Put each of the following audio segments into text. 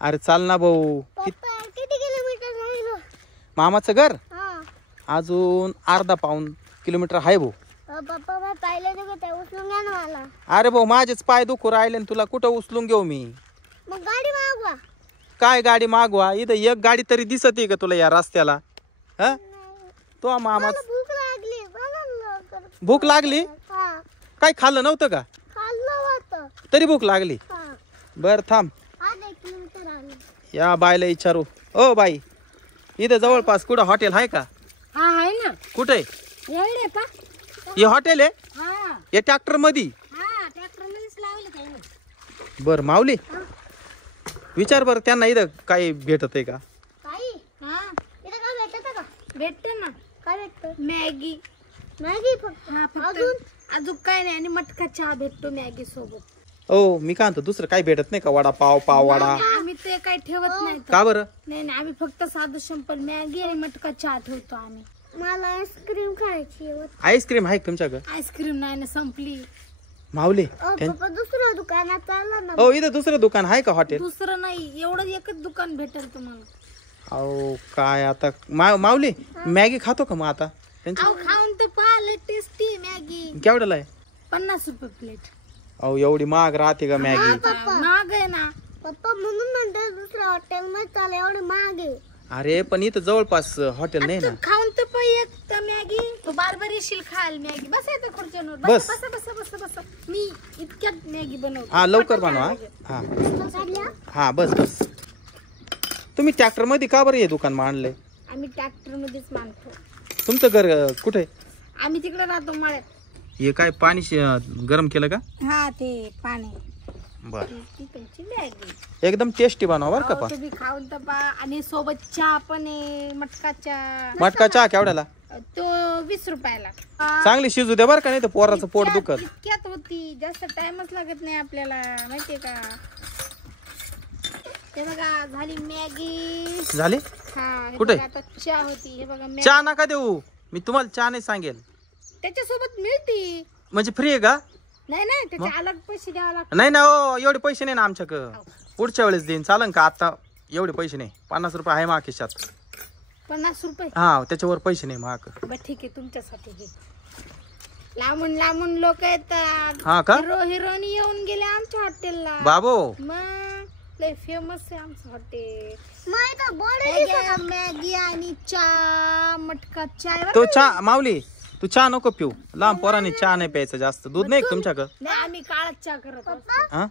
अरे चाल ना भाऊ. किती किलोमीटर राहिलो? मामाचं घर हा. अजून अर्धा पाऊण किलोमीटर आहे भाऊ. पप्पा मी पाहिलं तर ते उचलून घ्या ना मला. अरे भाऊ माझेच पाय दुखू राहिले आणि तुला कुठं उचलून घेऊ मी. मग गाडी मागवा. काय गाडी मागवा? इथं एक गाडी तरी दिसते का तुला या रस्त्याला? हा तो मामा. मला भूक लागली. बघा लवकर. भूक लागली? हा. काय खाल्लं नव्हतं का? खाल्लं होतं. तरी भूक लागली? हा. बर थांब. आज 1 किलोमीटर आलो. या बायला विचारू. ओ बाई, इथं जवळपास कुठं हॉटेल आहे का? हा आहे ना. कुठे? एवढे पा. हे हॉटेल आहे? हा. या ट्रॅक्टर मध्ये? हा ट्रॅक्टर मध्येच लावलं काही नाही. बर माऊली विचार बर त्यांना इथं काही भेटत आहे का? काही? हा. इथं काय भेटतं का? भेटतं ना. काय भेटतं? मॅगी. मॅगी फक्त? हा फक्त. अजून काय नाही आणि मटका चहा भेटतो मॅगी सोबत. ओ मी काय म्हणतो दुसरं काही भेटत नाही का? वडा पाव, पाव वडा? आम्ही ते काही ठेवत नाही. का बरं? नाही नाही आम्ही फक्त साधं सिंपल मॅगी आणि मटका चहा ठेवतो आम्ही. मला आईस्क्रीम खायची. आईस्क्रीम आहे का तुमच्याकडे? आईस्क्रीम नाही ना संपली. माऊली पप्पा दुसरं दुकानात चालला ना. हो इथं दुसरं दुकान आहे का हॉटेल? दुसरं नाही एवढं एकच दुकान भेटेल तुम्हाला. अहो काय आता माऊली मॅगी खातो का मग आता? खाऊन तर पाहिलं टेस्टी मॅगी. केवढ्याला आहे? 50 रुपये प्लेट. अहो एवढी महाग राहते का मॅगी? महाग आहे ना पप्पा म्हणून म्हणते दुसऱ्या हॉटेल मध्ये चाल एवढी महाग आहे. अरे पण इथं जवळपास हॉटेल नाही ना. खाऊन तर पाहिजे एक मॅगी. तू बार येशील खायला मॅगी. बस येतं खुर्चीवर. बस. बस बस बस बस बस. मी इतक्यात मॅगी बनवतो. हा लवकर बनवा. हा हा बस बस. तुम्ही ट्रॅक्टर मध्ये का बरं हे दुकान मांडले? आम्ही ट्रॅक्टर मध्येच मानतो. तुमचं घर कुठे? आम्ही तिकडे राहतो मळ्यात. हे काय पाणी गरम केलं का? हा ते पाणी. बर तुमची मॅगी एकदम टेस्टी बनवा बर का. पण तुम्ही खाऊन तर पा. आणि सोबत चहा पण आहे मटका चहा. मटका चहा केवढ्याला? तो 20 रुपयाला. चांगली शिजू द्या बरं का नाही तर पोराचं पोट दुखत. इतक्यात होती जास्त टाइमच लागत नाही आपल्याला माहितीये का. हे बघा झाली मॅगी. झाली? हा कुठे? आता चहा होती. हे बघा चहा नका देऊ. मी तुम्हाला चहा नाही सांगेल. त्याच्यासोबत मिळती. म्हणजे फ्री आहे का? नाही नाही त्याचे अलग पैसे द्यावे लागतात. नाही ना हो एवढे पैसे नाही ना आमच्याकडं. पुढच्या वेळेस देईन चालन का? आता एवढे पैसे नाही. 50 रुपये आहे मा खिशात. 50 रुपये? हा त्याच्यावर पैसे नाही माक. बर ठीक आहे तुमच्यासाठी घे. लांबून लांबून लोक येतात. हा का? हिरोनी येऊन गेले आमच्या हॉटेलला. बाबो मग लय फेमस आहे आमचं हॉटेल. मॅगी आणि चहा मटका चहा. तो चहा माऊली तू चहा नको पिऊ. लांब पोरांनी चहा नाही प्यायचं जास्त. दूध नाही का तुमच्याकडं? नाही आम्ही काळात चहा करत असतो. हा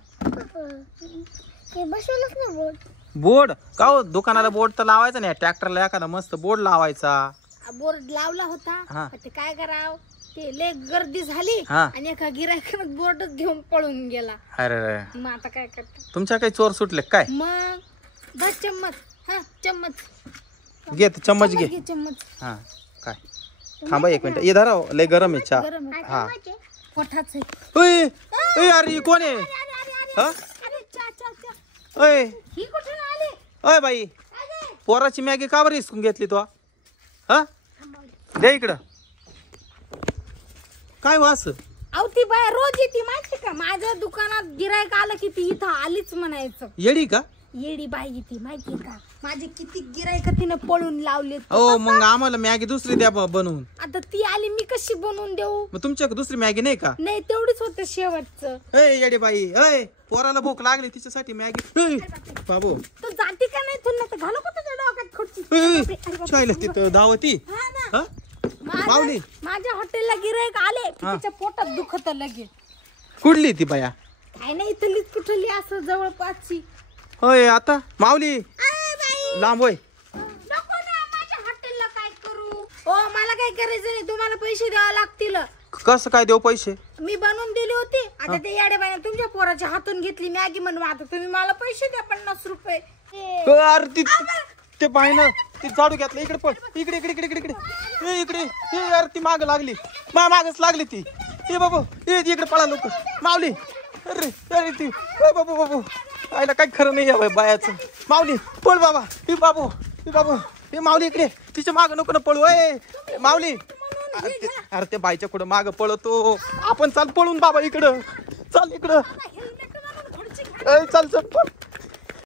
बसवलंच ना बोर्ड. बोर्ड का हो? दुकानाला बोर्ड तर लावायचा नाही. ट्रॅक्टरला एखादा मस्त बोर्ड लावायचा. बोर्ड लावला होता. हा. ते काय करावं ते लय गर्दी झाली हा. आणि एका गिरायकानं बोर्डच घेऊन पळून गेला. अरे मग आता काय करता? तुमच्या काही चोर सुटले काय? मग बस चम्मच. हा चम्मच घे ते चम्मच घे. चम्मच. हा काय थांबा 1 मिनिट. ये धरा लय गरम आहे चहा. गरम आहे. हा पोटाच आहे. ओय ओय अरे ही कोण आहे? हा अरे चा चा चा. ओय ही कुठून आली? ओय बाई पोराची मॅगी का बरं हिसकून घेतली तू? हा दे इकडं. काय वास? अहो ती बाय रोज येते माहिती का. माझ्या दुकानात गिरायक आलं की ती इथं आलीच म्हणायचं. येडी का? येडी बाई येते माहिती का. माझे किती गिरायक तिने पळून लावले. हो मग आम्हाला मॅगी दुसरी द्या बनवून. आता ती आली मी कशी बनवून देऊ? मग तुमच्याकडे दुसरी मॅगी नाही का? नाही तेवढीच होतं शेवटचं. ए येडी बाई ए पोराला भूक लागली तिच्यासाठी मॅगी. बाबू तू जाती का नाही? तुला तर घालू का तुझ्या डोक्यात खुर्ची? चायला तिथं धावती. हा ना. हा माऊली माझ्या हॉटेलला गिरायक आले की त्याच्या पोटात दुखत लगेच. कुठली ती बाया? काय नाही इथलीच कुठली असं जवळपासची. होय आता माऊली लांब होय. नको ना माझ्या हॉटेलला काय करू. ओ मला काय करायचं नाही. तुम्हाला पैसे द्यावे लागतील. कसं काय देऊ पैसे? मी बनवून दिली होती. आता ते याडे बाई तुमच्या पोराच्या हातून घेतली मॅगी म्हणून. आता तुम्ही मला पैसे द्या 50 रुपये. अरे ते बाईनं ती झाडू घेतलं. इकडे पण इकडे इकडे इकडे इकडे इकडे इकडे. अरे ती माग लागली. मागच लागली ती. ए बाबू इकडे पळा लोक. माऊली अरे अरे ती बाबू बाबू आईला काही खरं नाही या बायाचं. माऊली पळ बाबा. हे बाबू हे बाबू हे माऊली इकडे. तिच्या माग नको ना पळू. ए माऊली अरे ते बाईच्या कुठं माग पळतो आपण. चाल पळून बाबा इकडं. चाल इकडं. चल चल पळ.